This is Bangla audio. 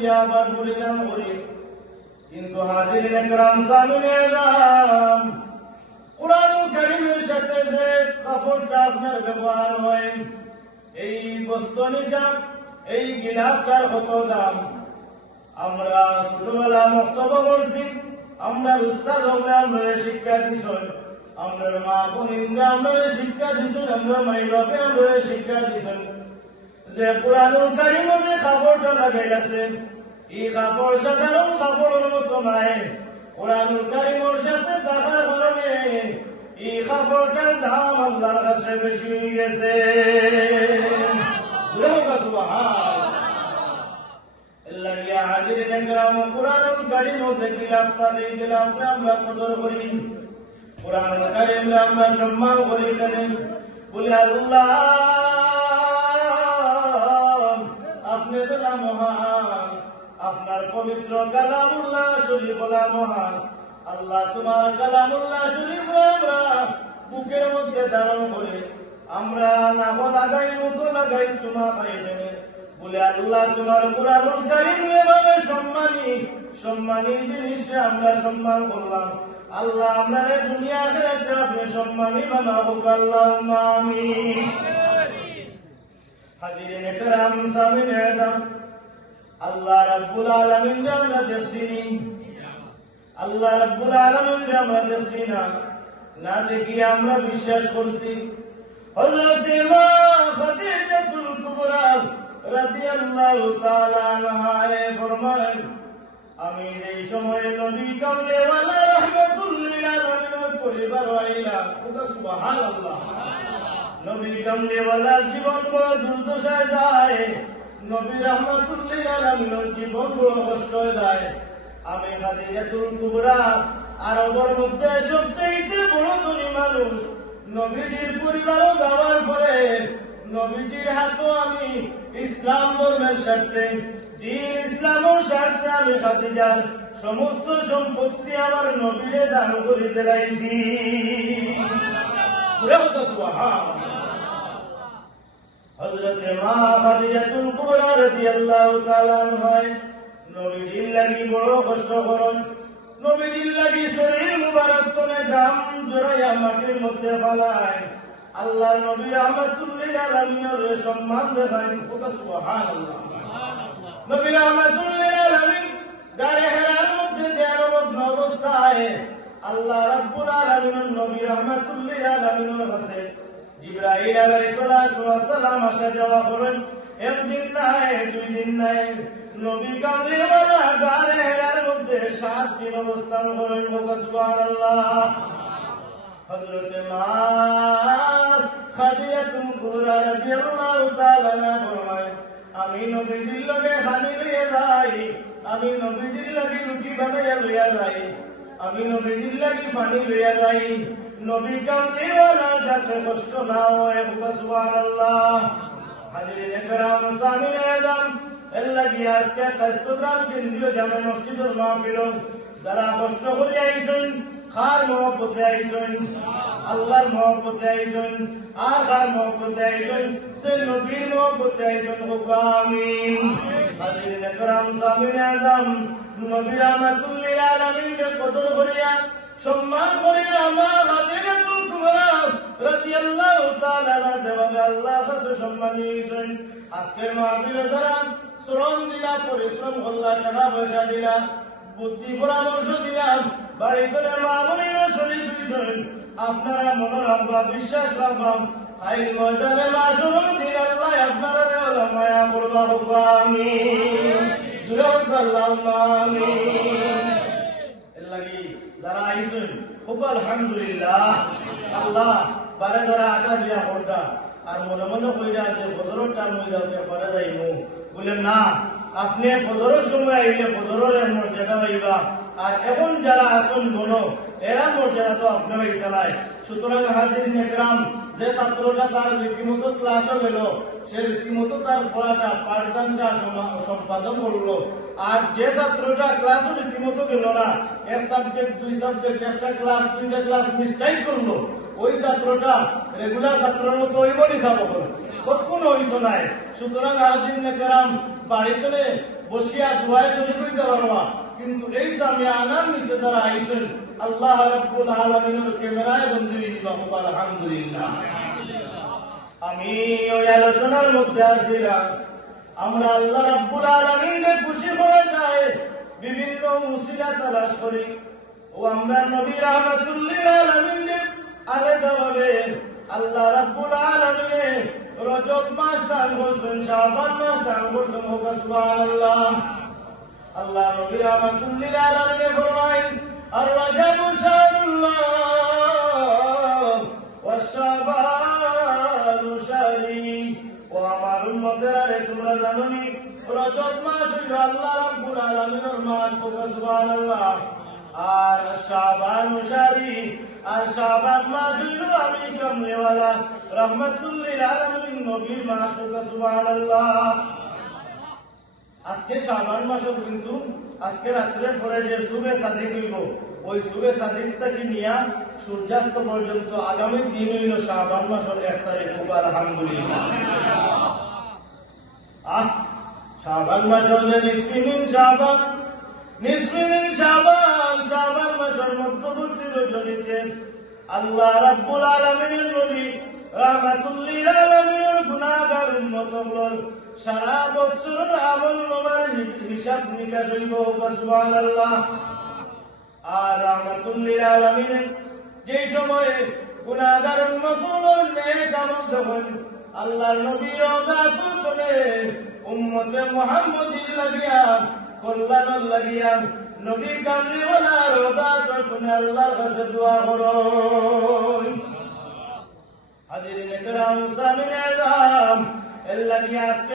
দিয়া আবার পরিধান করি। কিন্তু হাজিরিন একরাম সামনে এলাম, কুরআনুল কারীমের সাথে যে কাপড়টা আপনার ব্যবহার হয়, এই বস্ত্রটা, এই গিলাফটার কত দাম? আমরা ছোটবেলা বক্তব্য করছি, আমরা উস্তাদ হবে, আমরা শিক্ষা দিচ্ছেন, আমরা মা বোনিন্দা আমরা শিক্ষা দিচ্ছেন, আমরা মাই বাপে আমরা শিক্ষা দিচ্ছেন যে কুরআনুল কারীমে যে কাপড়টা লাগাই আছে, এই কাপড় সাধারণ কাপড়ের মতো নাই। কুরআনুল কারীমের সাথে থাকার কারণে এই কাপড়টার দাম আল্লাহর কাছে বেশি হয়ে গেছে। হাজিরিন একরাম, কুরআনুল কারীম থেকে গিলাফটা আমরা কদর করি, কুরআনুল কারীম আমরা সম্মান করি। বলে আল্লাহ আপনি তো মহান, আপনার পবিত্র কালামুল্লাহ শরীফ বলা মহান। আল্লাহ তোমার কালামুল্লাহ শরীফ আমরা বুকের মধ্যে ধারণ করে আমরা নাক লাগাই, মুখ লাগাই, চুমা খাই দেবে। বলে আল্লাহ তোমার কুরআনুল কারীম এভাবে সম্মানী জিনিসটা আমরা সম্মান করলাম। আল্লাহ আমরা দুনিয়া আখিরাতে আপনি সম্মানী বানাবো, আল্লাহুম্মা আমিন। হাজিরিন একরাম সামনে এলাম, আল্লাহ রাব্বুল আলামিন আমরা দেখছি, আল্লাহ রাব্বুল আলামিন আমরা দেখছি না দেখি আমরা বিশ্বাস করছি। হযরত মা খাদিজাতুল কুবরা রাদিয়াল্লাহু তাআলা আনহা ফরমান, আমি এই সময় নবী কামলেওয়ালা রাহমাতুল লিল আলামিনের পরিবার আইলা। সুবহানাল্লাহ। নবী কামলেওয়ালা জীবন বড় দুর্দশায় যায়, নবী রাহমাতুল লিল আলামিনের জীবন বড় কষ্ট যায়। আমি খাদিজাতুল কুবরা আরবের মধ্যে সবচেয়ে বড় ধনী মানুষ, নবীজির পরিবারও যাওয়ার পরে নবীজির হাতও আমি ইসলাম ধর্মের স্বার্থে, দ্বীন ইসলামের স্বার্থে আমি খাদিজার সমস্ত সম্পত্তি আমার নবীরে দান করিতে লাইছি। হযরত মা খাদিজাতুল কুবরা রাদিয়াল্লাহু তাআলা আনহা নবীজির লাগি বড় কষ্ট করেন, নবীজির লাগি শরীর মুবারক তনে গাম জড়াইয়া মাটির মধ্যে ফালায়। আল্লাহ নবী রাহমাতুল লিল আলামিনের সম্মান দেখায়। সুবহানাল্লাহ। নবী রাহমাতুল লিল আলামিন গায়ে হেরার মধ্যে ধ্যানমগ্ন অবস্থায় আল্লাহ রাব্বুল আলামিন নবী রাহমাতুল লিল আলামিনের কাছে জিবরাইল আলাইহিস সালাতু ওয়াস সালাম আসা যাওয়া করেন। একদিন নাই, দুই দিন নাই, নবী কামলিওয়ালা গায়ে হেরার মধ্যে 7 দিন অবস্থান করেন। সুবহানাল্লাহ। হযরত মা খাদিজাতুল কুবরা রাদিয়াল্লাহু তাআলা ফরমায়, আমি নবীজির লগে পানি লইয়া যাই, আমি নবীজির লাগি রুটি বানাইয়া লইয়া যাই, আমি নবীজির লাগি পানি লইয়া যাই, নবী কামলিওয়ালা যাতে কষ্ট না হয়। সুবহানাল্লাহ। হাজিরিন একরাম সামিনে আযম, এর লাগি আজকে কাস্তগ্রাম কেন্দ্রীয় জামে মসজিদের মাহফিল যারা কষ্ট করে আইছেন, খার মহব্বতে আইছেন, আল্লাহর মহব্বতে আইছেন, আর কার মহব্বতে আইছেন, সে নবীর মহব্বতে আইছেন। আমিন। হাজিরিন একরাম সামিনে আযম, নবী রাহমাতুল লিল আলামিনকে কদর করিয়া সম্মান করিয়া মা খাদিজাতুল কুবরা রাদিয়াল্লাহু তাআলা যেভাবে আল্লাহর কাছে সম্মানী হইছেন, আজকের মাহফিলে যারা শ্রম দিয়া, পরিশ্রম করলা, টাকা পয়সা দিলা, বুদ্ধি পরামর্শ দিয়া বাড়ি করে মা বোনেরা শরীর হইছেন, আপনারা মনে রাখবা, বিশ্বাস রাখবা, আই ময়দানে মাশরুর দিন আল্লাহ আপনারা মায়া করবা। আমিন। আল্লাহুম্মা আমিন। এর লাগি যারা আইছেন খুব আলহামদুলিল্লাহ। আল্লাহ বারে যারা আটা দিয়া করটা আর মনে মনে কইরা যে ফজরের টাইম হয়ে যাবে পরে যাইমু, বলে না, আপনি ফজরের সময় আইলে ফজরের মর্যাদা পাইবা। আর এখন যারা আছেন মনো, এরা মর্যাদা তো আপনি পাইতে নাই। সুতরাং হাজিরিন একরাম, যে ছাত্রটা তার রীতিমতো ক্লাসও গেল, সে রীতিমতো তার পড়াটা পাঠদানটা সম্পাদন করলো। আর যে ছাত্রটা ক্লাসও রীতিমতো গেল না, এক সাবজেক্ট, দুই সাবজেক্ট, একটা ক্লাস, দুইটা ক্লাস মিস্টেক করলো, ওই ছাত্রটা রেগুলার ছাত্রের মতো ওইবরই যাব কখনো হইতো নাই। সুতরাং হাজিরিন একরাম, বাড়িতে বসিয়া দোয়ায় শরীক হইতে পারবা, কিন্তু এই সামনে আনার নিচে যারা আইছেন আল্লাহ রাব্বুল আলামিনের ক্যামেরায় বন্দী দিবা, আলহামদুলিল্লাহ। আমি ওই আলোচনার মধ্যে আসছিলাম, আমরা আল্লাহ রাব্বুল আলামিনকে খুশি করা যায় বিভিন্ন উসিলা তালাশ করি, ও আমরা নবী রাহমাতুল লিল আলামিনের আলাদাভাবে আল্লাহ রাব্বুল আলামিন রজব মাস দান করছেন, শাবান মাস দান করছেন, সুবহানাল্লাহ। আল্লাহ নবী রাহমাতুল লিল আলামিন ফরমায় আর রজব শাহরুল্লাহ ওয়া শাবান শাহরি। ও আমার উম্মতেরা রে, তোমরা জানো নি রজব মাস হইল আল্লাহ রাব্বুল আলামিনের মাস, সুবহানাল্লাহ। আর শাবান শাহরি, আর শাবান মাস হইল আমি কামলেওয়ালা রাহমাতুল লিল আলামিন নবীর মাস, সুবহানাল্লাহ। আজকে শাবান মাসও কিন্তু আজকে রাত্রের পরে যে সুবে সাদিক হইব, ওই সুবে সাদিক থেকে নিয়া সূর্যাস্ত পর্যন্ত আগামী দিন হইল শাবান মাসের 1 তারিখ, আলহামদুলিল্লাহ। শাবান মাস হলে নিসফিমিন শাবান, নিসফিমিন শাবান, শাবান মাসের মধ্যবর্তী রজনীতে আল্লাহ রাব্বুল আলামিনের নবী রাহমাতুল লিল আলামিনের গুনাহগার উম্মতগুলোর সারা বছরের আমল নামার হিসাব নিকাশ হইব, সুবহানাল্লাহ। আর রাহমাতুল লিল আলামিনের যে সময়ে গুনাহগার উম্মতগুলোর নেক আমল যখন আল্লাহর নবী রওজাতুল কোলে উম্মতে মুহাম্মদীর লাগিয়া কল্যাণের লাগিয়া নবী কামলিওয়ালা রওজাতুল কোলে আল্লাহর কাছে দোয়া করুন। হাজিরিন کرام সামিনে আযম এর লাগিয়া